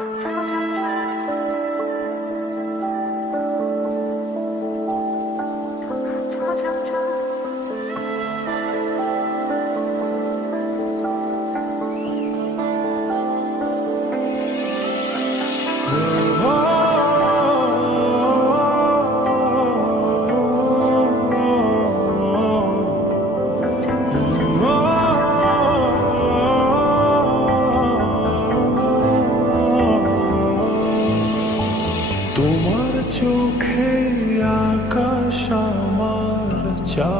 তোমার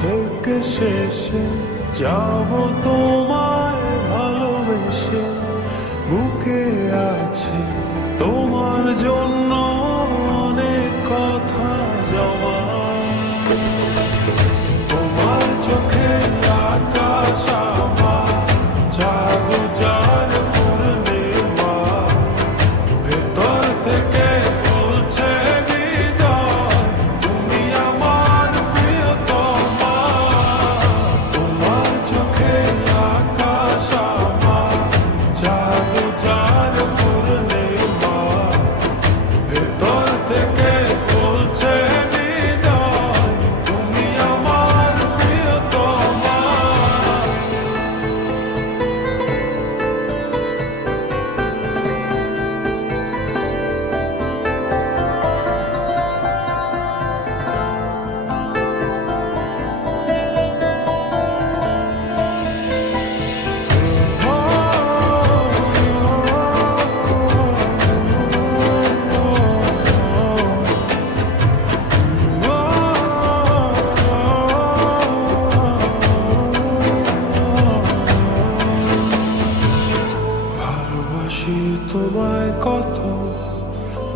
থেকে শেষে যাব তোমায় ভালোবেসে। বুকে আছে তোমার জন্য জাদু যার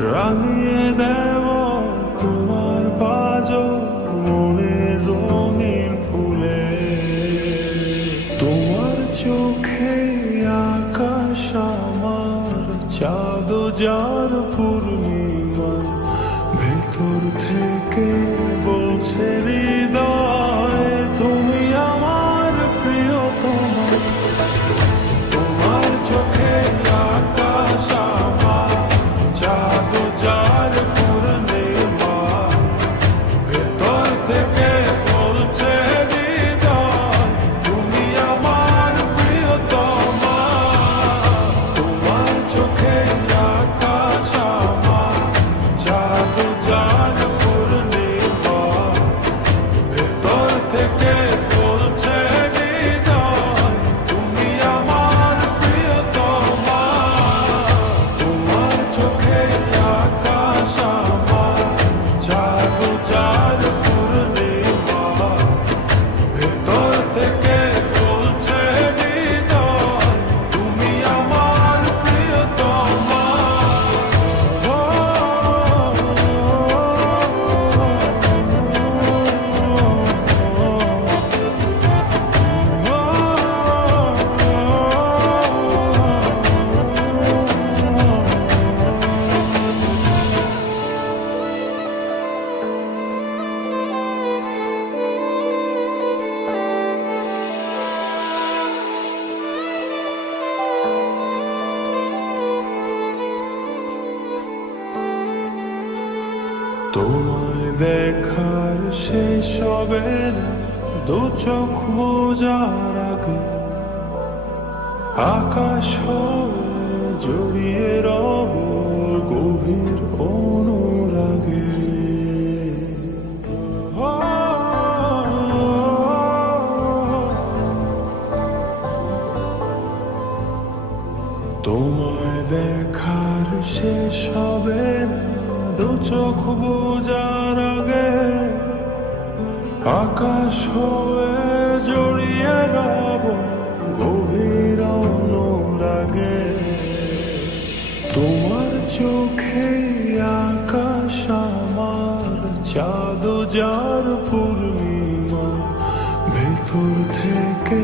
রাঙিয়ে দেব তোমার বাজ মনের রঙিন ফুলে। তোমার চোখে আকাশ আমার চাঁদ যার পূর্ণিমা, ভেতর থেকে বলছে হৃদয় তোমায় দেখার শেষ হবে দু চোখ বোঝার আগে আকাশ জড়িয়ে রব গভীর অনুরাগে। তোমায় দেখার শেষ হবে না। চোখ বোঝার আগে আকাশ হয়ে জড়িয়ে রব, গভীর অনুরাগে। তোমার চোখে আকাশ আমার চাঁদ যার পূর্ণিমা, ভেতর থেকে